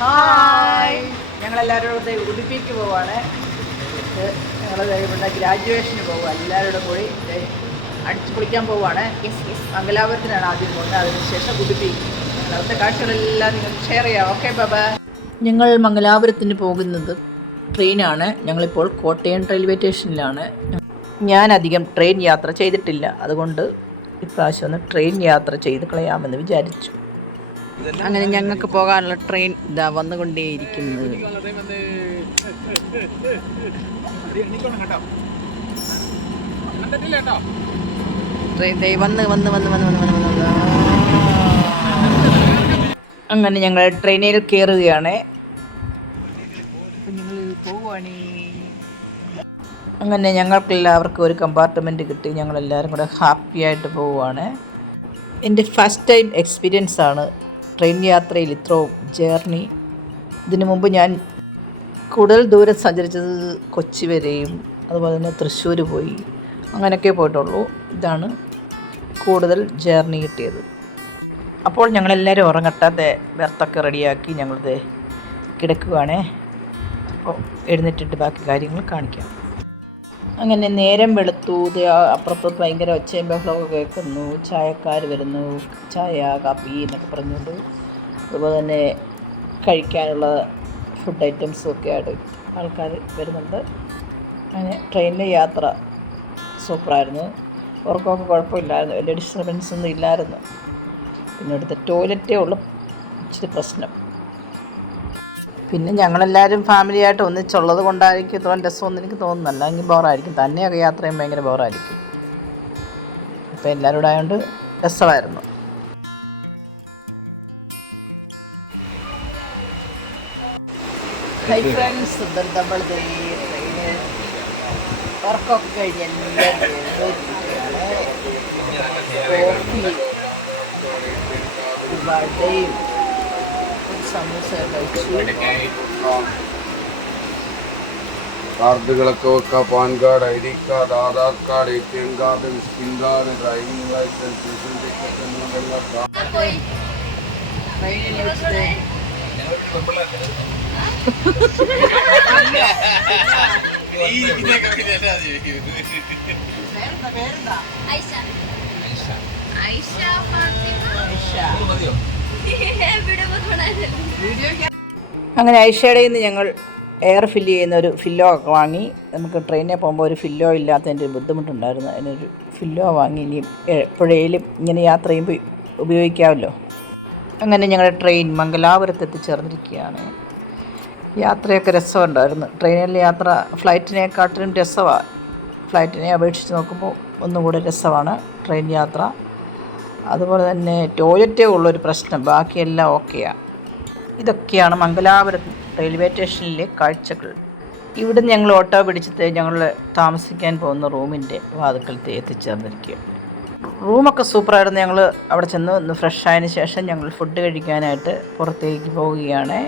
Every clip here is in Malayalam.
ഹായ് ഞങ്ങളെല്ലാവരും കൂടെ ഉടുപ്പിക്ക് പോവാണ്. ഞങ്ങൾ ഇവിടെ ഗ്രാജുവേഷന് പോവുക എല്ലാവരോടും കൂടി അടിച്ചു പൊളിക്കാൻ പോവുകയാണ് മംഗലാപുരത്തിനാണ് ആദ്യം പോകുന്നത്. അതിനുശേഷം ഉടുപ്പി. അവിടുത്തെ കാഴ്ചകളെല്ലാം നിങ്ങൾ ഷെയർ ചെയ്യാം. ഓക്കെ ബാബ ഞങ്ങൾ മംഗലാപുരത്തിന് പോകുന്നത് ട്രെയിനാണ്. ഞങ്ങളിപ്പോൾ കോട്ടയം റെയിൽവേ സ്റ്റേഷനിലാണ് ഞാൻ അധികം ട്രെയിൻ യാത്ര ചെയ്തിട്ടില്ല. അതുകൊണ്ട് ഇപ്രാവശ്യം ഒന്ന് ട്രെയിൻ യാത്ര ചെയ്ത് കളയാമെന്ന് വിചാരിച്ചു. അങ്ങനെ ഞങ്ങൾക്ക് പോകാനുള്ള ട്രെയിൻ ഇതാ വന്നുകൊണ്ടേയിരിക്കുന്നത്. ട്രെയിൻ അങ്ങനെ ഞങ്ങൾ ട്രെയിനിൽ കയറുകയാണ് അങ്ങനെ ഞങ്ങൾക്ക് എല്ലാവർക്കും ഒരു കമ്പാർട്ട്മെന്റ് കിട്ടി. ഞങ്ങളെല്ലാവരും കൂടെ ഹാപ്പിയായിട്ട് പോവുകയാണ്. എന്റെ ഫസ്റ്റ് ടൈം എക്സ്പീരിയൻസ് ആണ് ട്രെയിൻ യാത്രയിൽ ഇത്രയും ജേർണി. ഇതിനു മുമ്പ് ഞാൻ കൂടുതൽ ദൂരം സഞ്ചരിച്ചത് കൊച്ചി വരെയും അതുപോലെ തന്നെ തൃശ്ശൂർ പോയി. അങ്ങനെയൊക്കെ പോയിട്ടുള്ളൂ. ഇതാണ് കൂടുതൽ ജേർണി കിട്ടിയത്. അപ്പോൾ ഞങ്ങളെല്ലാവരും ഉറങ്ങട്ടാതെ ബെർത്തൊക്കെ റെഡിയാക്കി ഞങ്ങളിത് കിടക്കുകയാണേ അപ്പോൾ എഴുന്നേറ്റിട്ട് ബാക്കി കാര്യങ്ങൾ കാണിക്കാം. അങ്ങനെ നേരം വെളുത്തു. അപ്പുറപ്പുറത്ത് ഭയങ്കര ഒച്ചയും ബഹളമൊക്കെ കേൾക്കുന്നു. ചായക്കാർ വരുന്നു. ചായ കാപ്പി എന്നൊക്കെ പറഞ്ഞുകൊണ്ട് അതുപോലെ തന്നെ കഴിക്കാനുള്ള ഫുഡ് ഐറ്റംസും ഒക്കെ ആയിട്ട് ആൾക്കാർ വരുന്നുണ്ട്. അങ്ങനെ ട്രെയിനിലെ യാത്ര സൂപ്പറായിരുന്നു ഉറക്കമൊക്കെ കുഴപ്പമില്ലായിരുന്നു. വലിയ ഡിസ്റ്റർബൻസ് ഒന്നും ഇല്ലായിരുന്നു. പിന്നെ അടുത്ത് ടോയ്ലറ്റേ ഉള്ളു. ഇച്ചിരി പ്രശ്നം. പിന്നെ ഞങ്ങളെല്ലാവരും ഫാമിലിയായിട്ട് ഒന്നിച്ചുള്ളത് കൊണ്ടായിരിക്കും ഇത്രയും രസമൊന്നും എനിക്ക് തോന്നുന്നില്ല അല്ലെങ്കിൽ ബോറായിരിക്കും. തന്നെയൊക്കെ യാത്ര ചെയ്യുമ്പോൾ ഭയങ്കര ബോറായിരിക്കും. അപ്പോൾ എല്ലാവരും കൂടെ ആയതുകൊണ്ട് രസമായിരുന്നു ഹൈ ഫ്രണ്ട്സ് നമ്മൾ ട്രെയിന് സമൂസ കാർഡുകളൊക്കെ വെക്കാം. PAN card I D card Aadhaar card A T M card skin card driving licence tuition ticket പേരെന്താ പേരെന്താ ഐഷ. ഐഷ. അങ്ങനെ ഐഷയുടെ നിന്ന് ഞങ്ങൾ എയർ ഫില്ല് ചെയ്യുന്ന ഒരു ഫില്ലോ ഒക്കെ വാങ്ങി. നമുക്ക് ട്രെയിനിൽ പോകുമ്പോൾ ഒരു ഫില്ലോ ഇല്ലാത്തതിന്റെ ഒരു ബുദ്ധിമുട്ടുണ്ടായിരുന്നു. അതിനൊരു ഫില്ലോ വാങ്ങി. ഇനി എപ്പോഴേലും ഇങ്ങനെ യാത്ര ചെയ്യുമ്പോൾ ഉപയോഗിക്കാമല്ലോ. അങ്ങനെ ഞങ്ങളുടെ ട്രെയിൻ മംഗലാപുരത്ത് എത്തിച്ചേർന്നിരിക്കുകയാണ്. യാത്രയൊക്കെ രസമുണ്ടായിരുന്നു. ട്രെയിനിലെ യാത്ര ഫ്ലൈറ്റിനെക്കാട്ടിലും രസമാണ് ഫ്ലൈറ്റിനെ അപേക്ഷിച്ച് നോക്കുമ്പോൾ ഒന്നും കൂടെ രസമാണ് ട്രെയിൻ യാത്ര. അതുപോലെ തന്നെ ടോയ്ലറ്റേ ഉള്ളൊരു പ്രശ്നം. ബാക്കിയെല്ലാം ഓക്കെയാണ് ഇതൊക്കെയാണ് മംഗലാപുരം റെയിൽവേ സ്റ്റേഷനിലെ കാഴ്ചകൾ. ഇവിടെ ഞങ്ങൾ ഓട്ടോ പിടിച്ചിട്ട് ഞങ്ങൾ താമസിക്കാൻ പോകുന്ന റൂമിന്റെ വാതുക്കലത്തെ എത്തിച്ചേർന്നിരിക്കുക റൂമൊക്കെ സൂപ്പറായിരുന്നു ഞങ്ങൾ അവിടെ ചെന്ന് ഒന്ന് ഫ്രഷ് ആയതിന് ശേഷം ഞങ്ങൾ ഫുഡ് കഴിക്കാനായിട്ട് പുറത്തേക്ക് പോവുകയാണ്.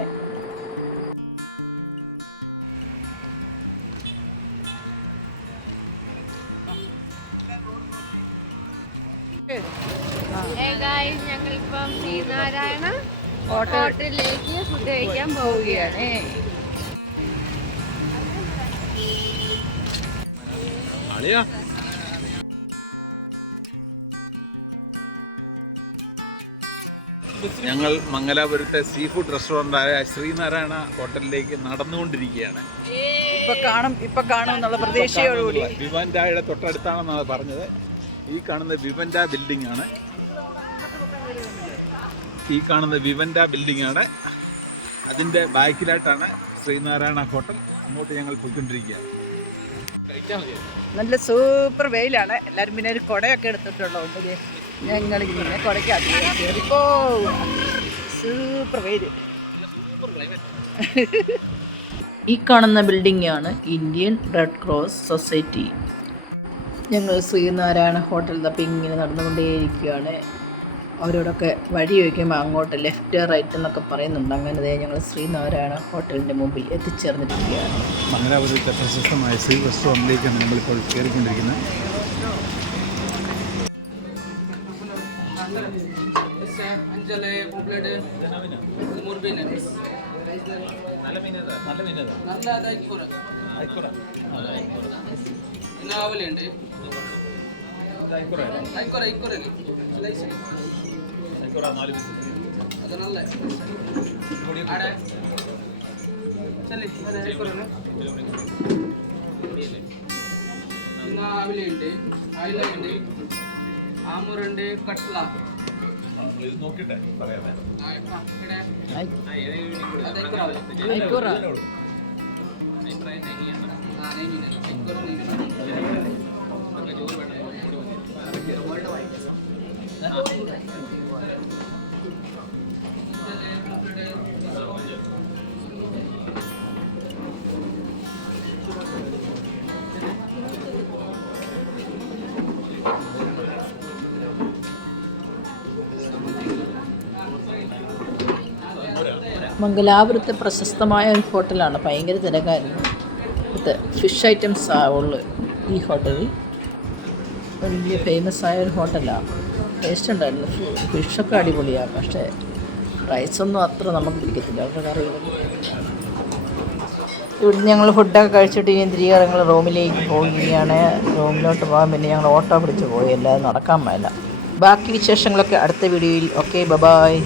ഞങ്ങളിപ്പം ശ്രീനാരായണ ഹോട്ടലിലേക്ക് ഫുഡ് കഴിക്കാൻ പോവുകയാണ്. ഞങ്ങൾ മംഗലാപുരത്തെ സീ ഫുഡ് റെസ്റ്റോറന്റായ ശ്രീനാരായണ ഹോട്ടലിലേക്ക് നടന്നുകൊണ്ടിരിക്കുകയാണ്. ഇപ്പൊ കാണും ഇപ്പൊ കാണും എന്നുള്ള പ്രതീക്ഷയോടുകൂടി. വിവൻഡായുടെ തൊട്ടടുത്താണെന്നാണ് പറഞ്ഞത്. ഈ കാണുന്ന വിവൻഡ ബിൽഡിംഗ് ആണ്. ഈ കാണുന്ന വിവൻഡ ബിൽഡിംഗ് ആണ്. അതിന്റെ ബാക്കിലായിട്ടാണ് ശ്രീനാരായണ ഹോട്ടൽ. അങ്ങോട്ട് ഞങ്ങൾ പോയിക്കൊണ്ടിരിക്കുക. നല്ല സൂപ്പർ വെയിലാണ്. എല്ലാവരും പിന്നെ ഒരു കുടയൊക്കെ എടുത്തിട്ടുള്ളതുകൊണ്ട് ഞങ്ങൾ ഇങ്ങനെ കുടയ്ക്കകത്ത് സൂപ്പർ വെയിൽ ഈ കാണുന്ന ബിൽഡിംഗ് ആണ് ഇന്ത്യൻ റെഡ് ക്രോസ് സൊസൈറ്റി ഞങ്ങൾ ശ്രീനാരായണ ഹോട്ടലിൽ തപ്പി ഇങ്ങനെ നടന്നുകൊണ്ടേയിരിക്കുകയാണ്. അവരോടൊക്കെ വഴി ചോദിക്കുമ്പോൾ അങ്ങോട്ട് ലെഫ്റ്റ് റൈറ്റ് എന്നൊക്കെ പറയുന്നുണ്ട്. അങ്ങനെ ദേ ഞങ്ങൾ ശ്രീനാരായണ ഹോട്ടലിന്റെ മുമ്പിൽ എത്തിച്ചേർന്നിരിക്കുകയാണ്. മംഗലാപുരത്തെ പ്രശസ്തമായ ശ്രീ റെസ്റ്റോറന്റിലേക്കാണ് നമ്മളിപ്പോൾ കയറിക്കൊണ്ടിരിക്കുന്നത്. അഞ്ച് ഇതല്ലേ പോപ്ലേറ്റ് മീനേതാ നല്ല അതായിക്കൂറ അയക്കുറ പിന്നെ ആവലുണ്ട് അയിലുണ്ട് ആമൂറുണ്ട് കട്ട്ല നോക്കിട്ടെ പറയാമേ. ആ, ഇവിടെ മംഗലാപുരത്തെ പ്രശസ്തമായ ഒരു ഹോട്ടലാണ്. ഭയങ്കര തിരക്കായിരുന്നു. ഇത് ഫിഷ് ഐറ്റംസ് ഉള്ളു ഈ ഹോട്ടലിൽ വലിയ ഫേമസ് ആയ ഒരു ഹോട്ടലാണ് ടേസ്റ്റ് ഉണ്ടായിരുന്നു. ഫിഷൊക്കെ അടിപൊളിയാണ് പക്ഷേ റൈസൊന്നും അത്ര നമുക്ക് പിടിക്കത്തില്ല. അവരുടെ കറികളൊന്നും ഇവിടുന്ന് ഞങ്ങൾ ഫുഡൊക്കെ കഴിച്ചിട്ട് ഇനി തിരികെ ഞങ്ങൾ റൂമിലേക്ക് പോവുകയാണ്. റൂമിലോട്ട് പോകാൻ പിന്നെ ഞങ്ങൾ ഓട്ടോ പിടിച്ച് പോയി. അല്ലാതെ നടക്കാൻ മേല. ബാക്കി വിശേഷങ്ങളൊക്കെ അടുത്ത വീഡിയോയിൽ. Okay bye-bye